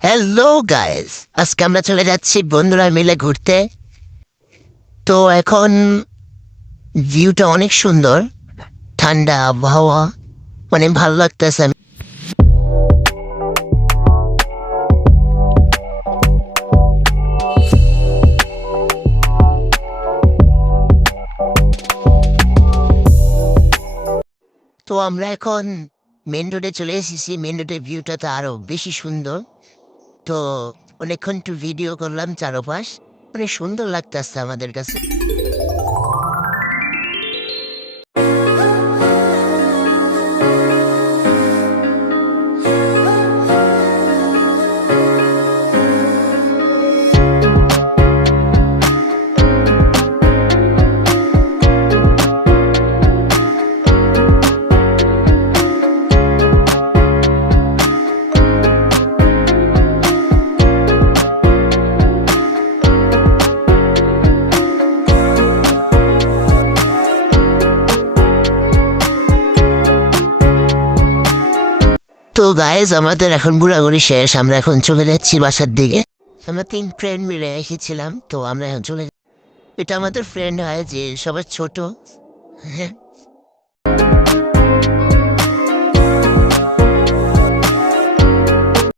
Hello guys, আজকে আমরা চলে যাচ্ছি বন্ধুরা মিলে ঘুরতে। তো এখন ভিউটা অনেক সুন্দর, ঠান্ডা আবহাওয়া, অনেক ভালো লাগতেছে। তো আমরা এখন মেন রোডে চলে এসেছি। মেন রোডের ভিউটা তো আরো বেশি সুন্দর। তো অনেকক্ষণ একটু ভিডিও করলাম চারপাশ, অনেক সুন্দর লাগতেছে আমাদের কাছে। তো গাইজ, আমাদের এখন ঘোরাঘুরি শেষ, আমরা এখন চলে যাচ্ছি বাসার দিকে। আমরা 3 ফ্রেন্ড মিলে এসেছিলাম, তো আমরা এখন চলে। এটা আমাদের ফ্রেন্ড হয় যে সবার ছোট। হ্যাঁ।